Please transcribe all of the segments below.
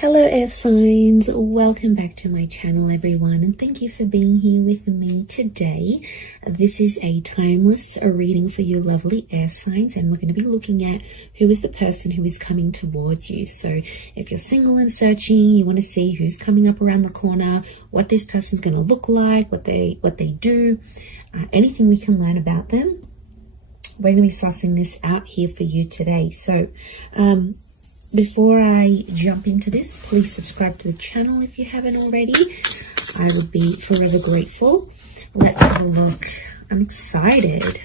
Hello air signs, welcome back to my channel everyone, and thank you for being here with me today. This is a timeless reading for you lovely air signs, and we're going to be looking at who is the person who is coming towards you. So if you're single and searching, you want to see who's coming up around the corner, what this person's going to look like, what they do, anything we can learn about them. We're going to be sussing this out here for you today. So before I jump into this, please subscribe to the channel if you haven't already. I would be forever grateful. Let's have a look. I'm excited.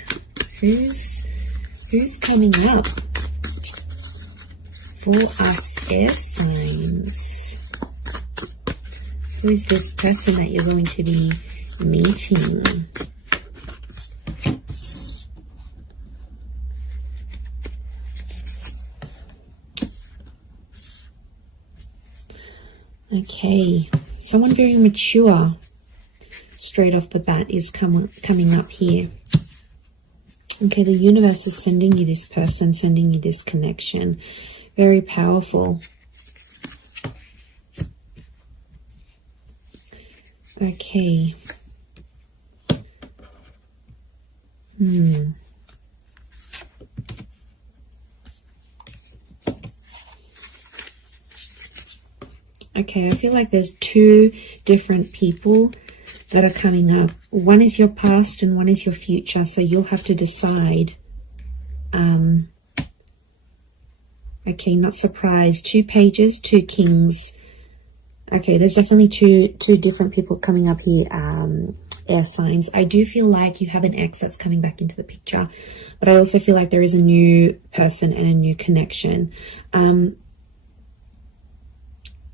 Who's coming up for us air signs? Who is this person that you're going to be meeting? Okay, someone very mature straight off the bat is coming up here. Okay, the universe is sending you this person, sending you this connection. Very powerful. Okay. Okay, I feel like there's two different people that are coming up. One is your past and one is your future. So you'll have to decide. Okay, not surprised. 2 pages, 2 kings. Okay, there's definitely two different people coming up here, air signs. I do feel like you have an ex that's coming back into the picture. But I also feel like there is a new person and a new connection.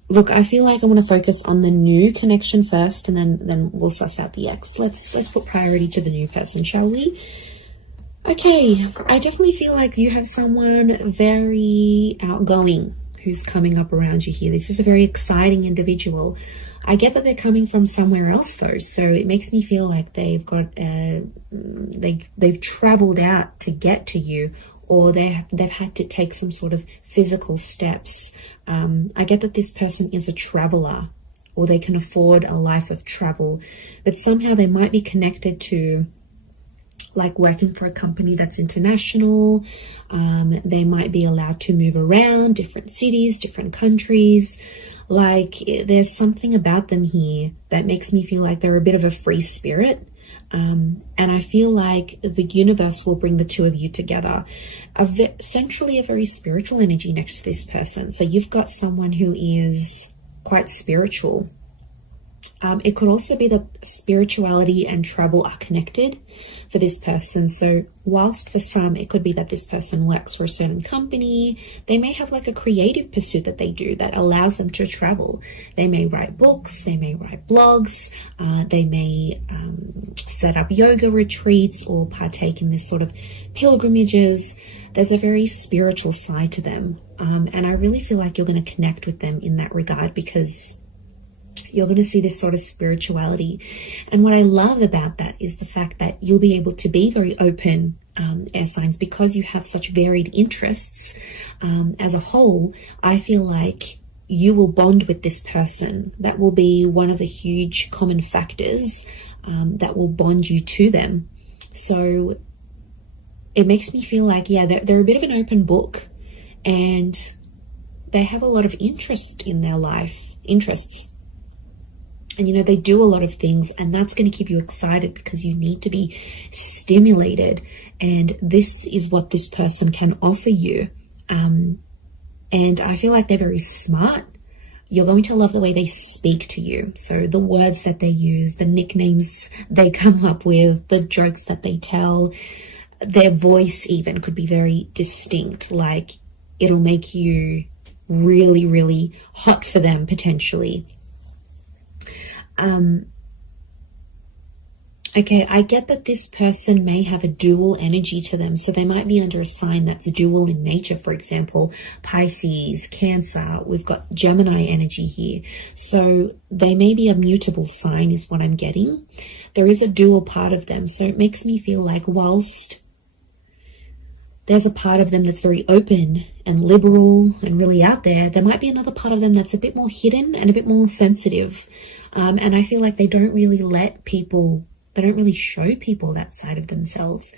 Look, I feel like I want to focus on the new connection first, and then we'll suss out the ex. Let's put priority to the new person, shall we? Okay, I definitely feel like you have someone very outgoing who's coming up around you here. This is a very exciting individual. I get that they're coming from somewhere else though, so it makes me feel like they've got they've traveled out to get to you, or they've had to take some sort of physical steps. I get that this person is a traveler, or they can afford a life of travel, but somehow they might be connected to like working for a company that's international. They might be allowed to move around different cities, different countries. Like there's something about them here that makes me feel like they're a bit of a free spirit. And I feel like the universe will bring the two of you together. Centrally, a very spiritual energy next to this person. So you've got someone who is quite spiritual. It could also be that spirituality and travel are connected for this person. So whilst for some, it could be that this person works for a certain company, they may have like a creative pursuit that they do that allows them to travel. They may write books, they may write blogs, they may set up yoga retreats or partake in this sort of pilgrimages. There's a very spiritual side to them. And I really feel like you're going to connect with them in that regard, because you're going to see this sort of spirituality. And what I love about that is the fact that you'll be able to be very open, air signs, because you have such varied interests. As a whole, I feel like you will bond with this person. That will be one of the huge common factors that will bond you to them. So it makes me feel like, yeah, they're a bit of an open book, and they have a lot of interest in their life, interests. And, you know, they do a lot of things, and that's going to keep you excited because you need to be stimulated. And this is what this person can offer you. And I feel like they're very smart. You're going to love the way they speak to you. So the words that they use, the nicknames they come up with, the jokes that they tell, their voice even could be very distinct. Like it'll make you really, really hot for them potentially. Okay, I get that this person may have a dual energy to them. So they might be under a sign that's dual in nature. For example, Pisces, Cancer, we've got Gemini energy here. So they may be a mutable sign is what I'm getting. There is a dual part of them. So it makes me feel like whilst there's a part of them that's very open and liberal and really out there. There might be another part of them that's a bit more hidden and a bit more sensitive. And I feel like they don't really show people that side of themselves.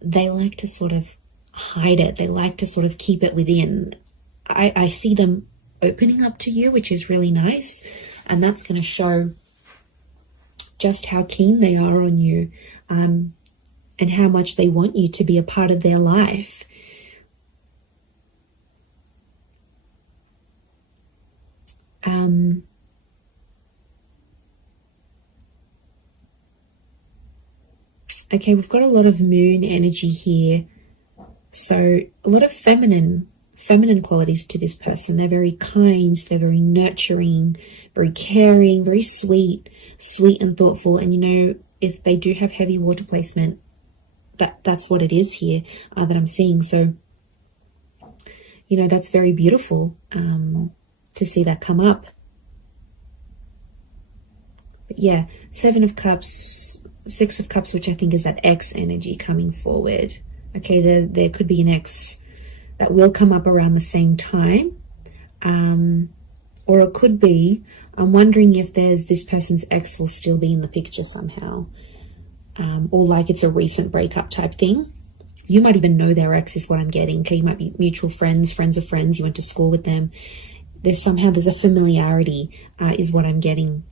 They like to sort of hide it. They like to sort of keep it within. I see them opening up to you, which is really nice. And that's going to show just how keen they are on you, and how much they want you to be a part of their life. Okay, we've got a lot of moon energy here. So a lot of feminine qualities to this person. They're very kind, they're very nurturing, very caring, very sweet and thoughtful. And you know, if they do have heavy water placement, that's what it is here that I'm seeing. So, you know, that's very beautiful to see that come up. But yeah, 7 of Cups, 6 of Cups, which I think is that ex energy coming forward. Okay, there could be an ex that will come up around the same time. Or it could be, I'm wondering if this person's ex will still be in the picture somehow. Or like it's a recent breakup type thing. You might even know their ex is what I'm getting. Okay, you might be mutual friends of friends. You went to school with them. There's a familiarity is what I'm getting.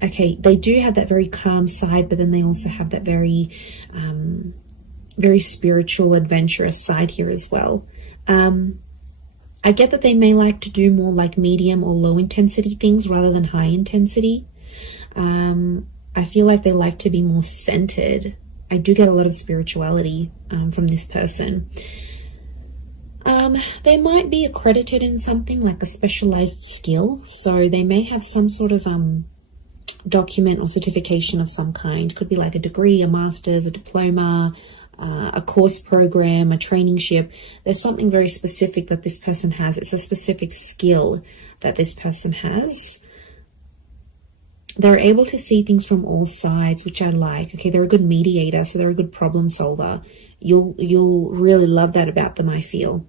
Okay, they do have that very calm side, but then they also have that very, very spiritual, adventurous side here as well. I get that they may like to do more like medium or low intensity things rather than high intensity. I feel like they like to be more centered. I do get a lot of spirituality from this person. They might be accredited in something like a specialized skill. So they may have some sort of document or certification of some kind. Could be like a degree, a master's, a diploma, a course program, a traineeship. There's something very specific that this person has. It's a specific skill that this person has. They're able to see things from all sides, which I like. Okay, they're a good mediator, so they're a good problem solver. You'll really love that about them, I feel.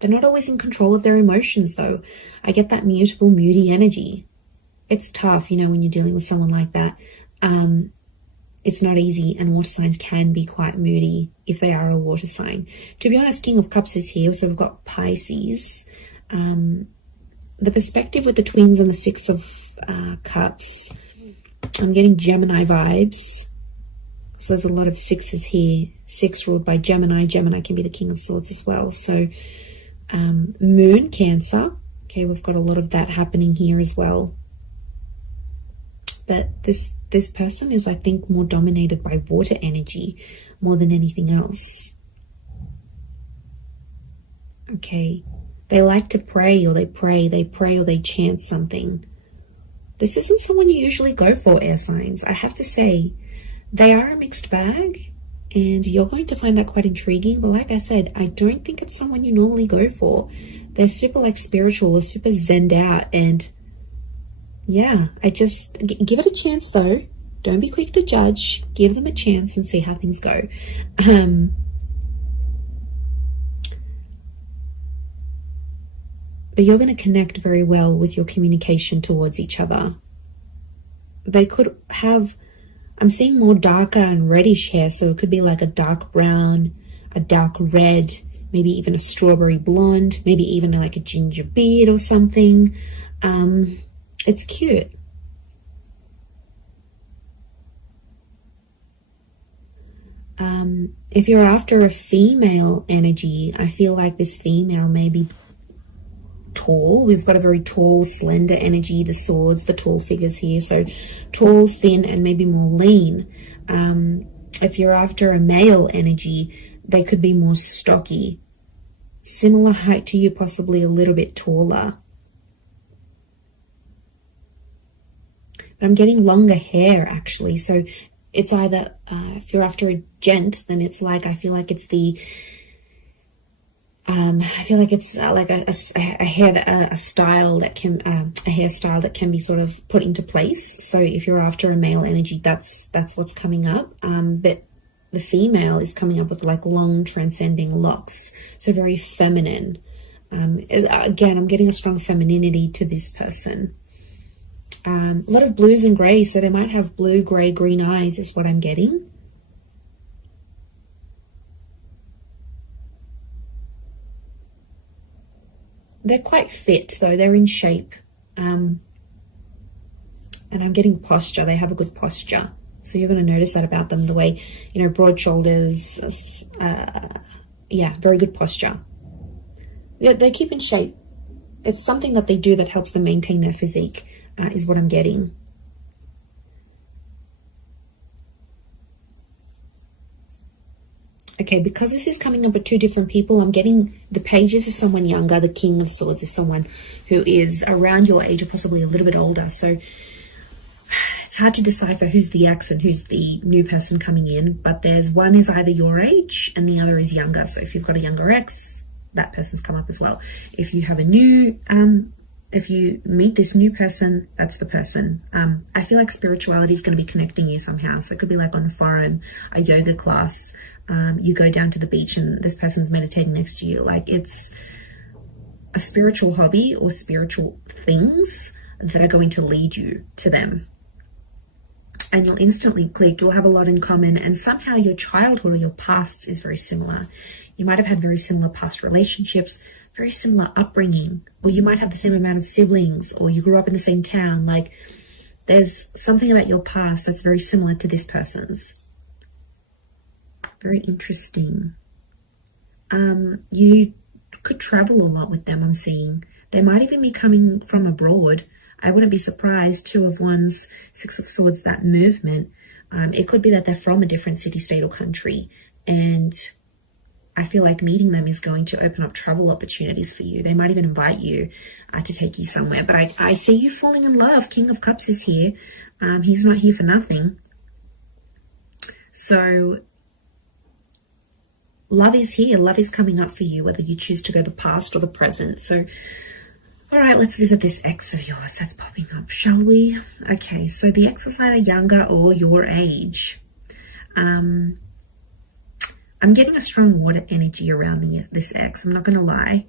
They're not always in control of their emotions, though. I get that mutable, moody energy. It's tough, you know, when you're dealing with someone like that. It's not easy, and water signs can be quite moody if they are a water sign. To be honest, King of Cups is here, so we've got Pisces. The perspective with the twins and the 6 of Cups, I'm getting Gemini vibes. So there's a lot of 6s here. 6 ruled by Gemini. Gemini can be the King of Swords as well. So Moon, Cancer. Okay, we've got a lot of that happening here as well. But this person is, I think, more dominated by water energy more than anything else. Okay. They like to pray, or they pray or they chant something. This isn't someone you usually go for, air signs. I have to say, they are a mixed bag, and you're going to find that quite intriguing. But like I said, I don't think it's someone you normally go for. They're super like spiritual or super zenned out, and yeah, I just give it a chance though. Don't be quick to judge. Give them a chance and see how things go. But you're going to connect very well with your communication towards each other. They could have, I'm seeing more darker and reddish hair, so it could be like a dark brown, a dark red, maybe even a strawberry blonde, maybe even like a ginger beard or something. It's cute. If you're after a female energy, I feel like this female may be tall. We've got a very tall, slender energy, the swords, the tall figures here. So tall, thin, and maybe more lean. If you're after a male energy, they could be more stocky. Similar height to you, possibly a little bit taller. But I'm getting longer hair, actually. So it's either, if you're after a gent, then it's like, I feel like it's the I feel like it's like a style that can a hairstyle that can be sort of put into place. So if you're after a male energy, that's what's coming up. But the female is coming up with like long transcending locks, so very feminine. Again, I'm getting a strong femininity to this person. A lot of blues and greys, so they might have blue, grey, green eyes is what I'm getting. They're quite fit though, they're in shape. And I'm getting posture, they have a good posture. So you're going to notice that about them, the way, you know, broad shoulders, yeah, very good posture. They keep in shape. It's something that they do that helps them maintain their physique, is what I'm getting. Okay, because this is coming up with two different people, I'm getting the pages is someone younger, the King of Swords is someone who is around your age or possibly a little bit older. So it's hard to decipher who's the ex and who's the new person coming in, but there's one is either your age and the other is younger. So if you've got a younger ex, that person's come up as well. If you have a new, if you meet this new person, that's the person. I feel like spirituality is going to be connecting you somehow. So it could be like on a forum, a yoga class. You go down to the beach and this person's meditating next to you. Like it's a spiritual hobby or spiritual things that are going to lead you to them. And you'll instantly click, you'll have a lot in common, and somehow your childhood or your past is very similar. You might have had very similar past relationships, very similar upbringing, or you might have the same amount of siblings, or you grew up in the same town. Like there's something about your past that's very similar to this person's. Very interesting. You could travel a lot with them, I'm seeing. They might even be coming from abroad. I wouldn't be surprised. Two of Wands, Six of Swords, that movement. It could be that they're from a different city, state, or country. And I feel like meeting them is going to open up travel opportunities for you. They might even invite you to take you somewhere. But I see you falling in love. King of Cups is here. He's not here for nothing. So love is here. Love is coming up for you, whether you choose to go the past or the present. So all right, let's visit this ex of yours that's popping up, shall we? Okay, so the ex is either younger or your age. I'm getting a strong water energy around this ex, I'm not going to lie.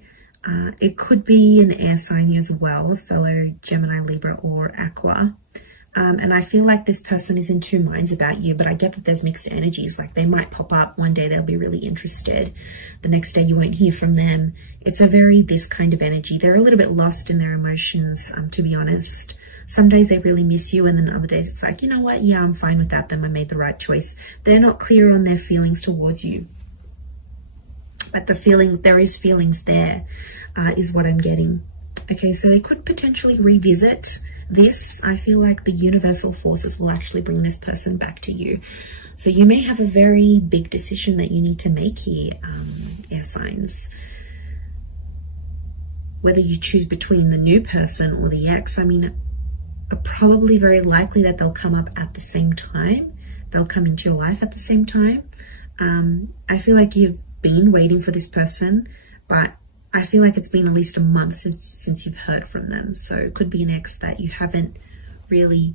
It could be an air sign as well, a fellow Gemini, Libra, or Aqua. And I feel like this person is in two minds about you, but I get that there's mixed energies. Like they might pop up one day, they'll be really interested. The next day you won't hear from them. It's a very this kind of energy. They're a little bit lost in their emotions, to be honest. Some days they really miss you, and then other days it's like, you know what? Yeah, I'm fine with that. Then I made the right choice. They're not clear on their feelings towards you. But the feelings, there is feelings there, is what I'm getting. Okay, so they could potentially revisit this. I feel like the universal forces will actually bring this person back to you. So you may have a very big decision that you need to make here, air signs. Whether you choose between the new person or the ex, I mean, probably very likely that they'll come up at the same time. They'll come into your life at the same time. I feel like you've been waiting for this person, but I feel like it's been at least a month since you've heard from them. So it could be an ex that you haven't really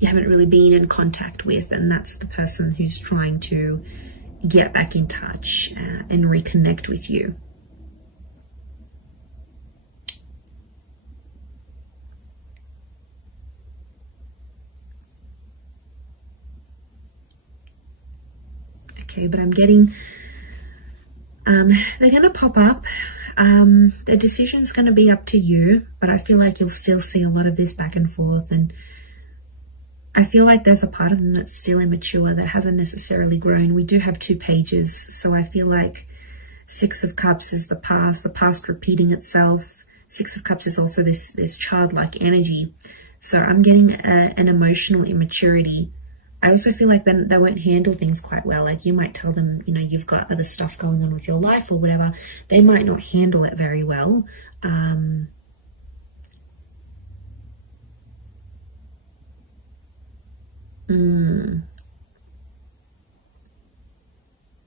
been in contact with, and that's the person who's trying to get back in touch and reconnect with you. Okay, but I'm getting they're going to pop up. The decision's going to be up to you, but I feel like you'll still see a lot of this back and forth, and I feel like there's a part of them that's still immature, that hasn't necessarily grown. We do have two pages, so I feel like Six of Cups is the past repeating itself. Six of Cups is also this childlike energy. So I'm getting an emotional immaturity. I also feel like then they won't handle things quite well. Like you might tell them, you know, you've got other stuff going on with your life or whatever. They might not handle it very well.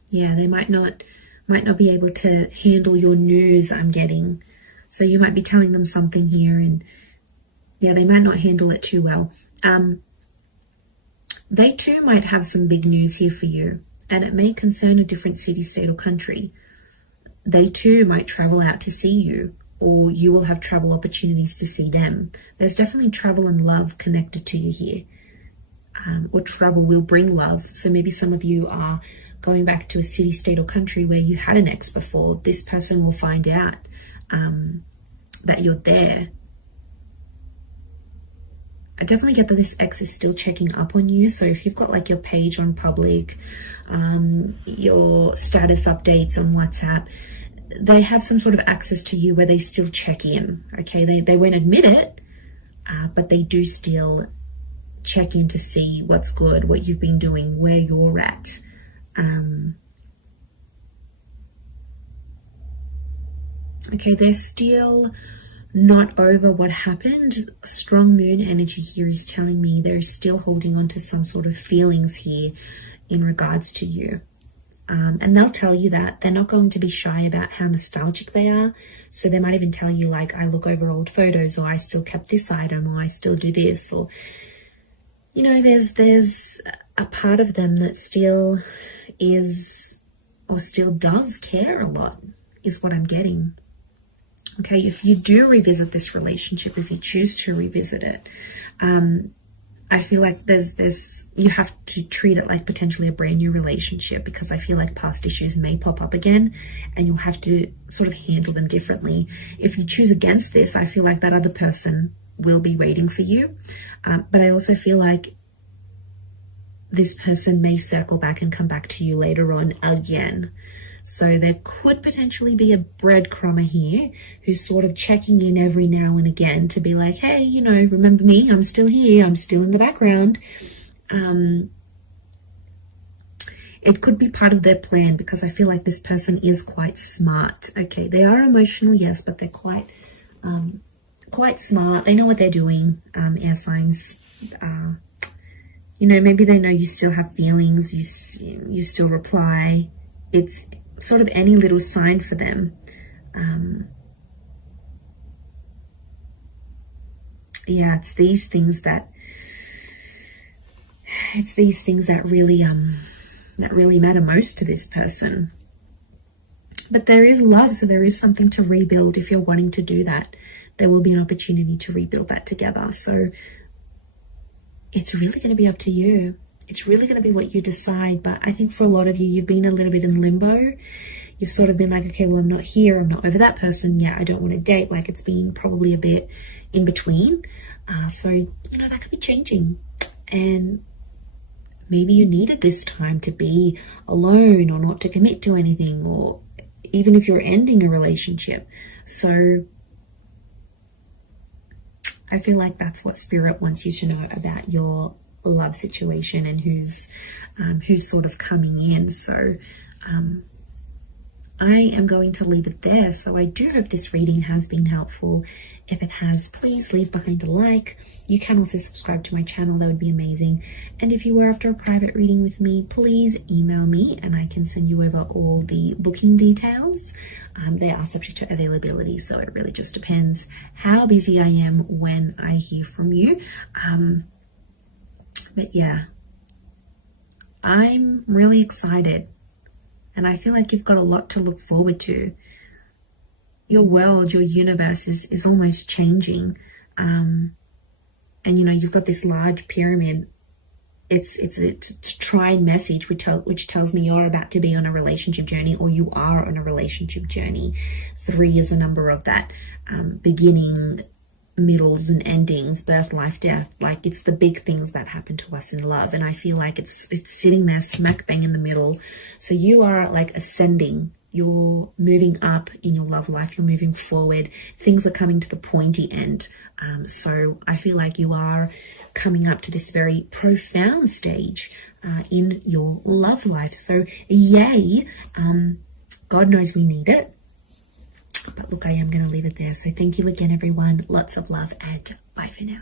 Yeah, they might not might not be able to handle your news, I'm getting. So you might be telling them something here and yeah, they might not handle it too well. They too might have some big news here for you, and it may concern a different city, state, or country. They too might travel out to see you, or you will have travel opportunities to see them. There's definitely travel and love connected to you here. Or travel will bring love. So maybe some of you are going back to a city, state, or country where you had an ex before. This person will find out that you're there. I definitely get that this ex is still checking up on you. So if you've got like your page on public, your status updates on WhatsApp, they have some sort of access to you where they still check in. Okay, they won't admit it, but they do still check in to see what's good, what you've been doing, where you're at. Okay, they're still not over what happened. Strong moon energy here is telling me they're still holding on to some sort of feelings here in regards to you. And they'll tell you that. They're not going to be shy about how nostalgic they are. So they might even tell you like, I look over old photos, or I still kept this item, or I still do this, or, you know, there's a part of them that still is, or still does care a lot, is what I'm getting. Okay, if you do revisit this relationship, if you choose to revisit it, I feel like you have to treat it like potentially a brand new relationship, because I feel like past issues may pop up again and you'll have to sort of handle them differently. If you choose against this, I feel like that other person will be waiting for you. But I also feel like this person may circle back and come back to you later on again. So there could potentially be a breadcrumber here who's sort of checking in every now and again to be like, hey, you know, remember me? I'm still here. I'm still in the background. It could be part of their plan, because I feel like this person is quite smart. Okay, they are emotional, yes, but they're quite smart. They know what they're doing, air signs. You know, maybe they know you still have feelings. You still reply. It's sort of any little sign for them. Yeah, it's these things that really matter most to this person. But there is love, so there is something to rebuild. If you're wanting to do that, there will be an opportunity to rebuild that together. So it's really going to be up to you. It's really going to be what you decide. But I think for a lot of you, you've been a little bit in limbo. You've sort of been like, okay, well, I'm not here. I'm not over that person. Yeah, I don't want to date. Like, it's been probably a bit in between. So, you know, that could be changing. And maybe you needed this time to be alone, or not to commit to anything, or even if you're ending a relationship. So I feel like that's what Spirit wants you to know about your love situation and who's sort of coming in. So I am going to leave it there. So I do hope this reading has been helpful. If it has, please leave behind a like. You can also subscribe to my channel. That would be amazing. And if you were after a private reading with me, please email me and I can send you over all the booking details. They are subject to availability, so it really just depends how busy I am when I hear from you. But yeah, I'm really excited. And I feel like you've got a lot to look forward to. Your world, your universe is almost changing. And, you know, you've got this large pyramid. It's a tried message which tells me you're about to be on a relationship journey, or you are on a relationship journey. 3 is a number of that. Beginning, middles and endings, birth, life, death. Like, it's the big things that happen to us in love, and I feel like it's sitting there smack bang in the middle. So you are like ascending, you're moving up in your love life, you're moving forward, things are coming to the pointy end. So I feel like you are coming up to this very profound stage in your love life. So yay, God knows we need it. But look, I am going to leave it there. So thank you again, everyone. Lots of love, and bye for now.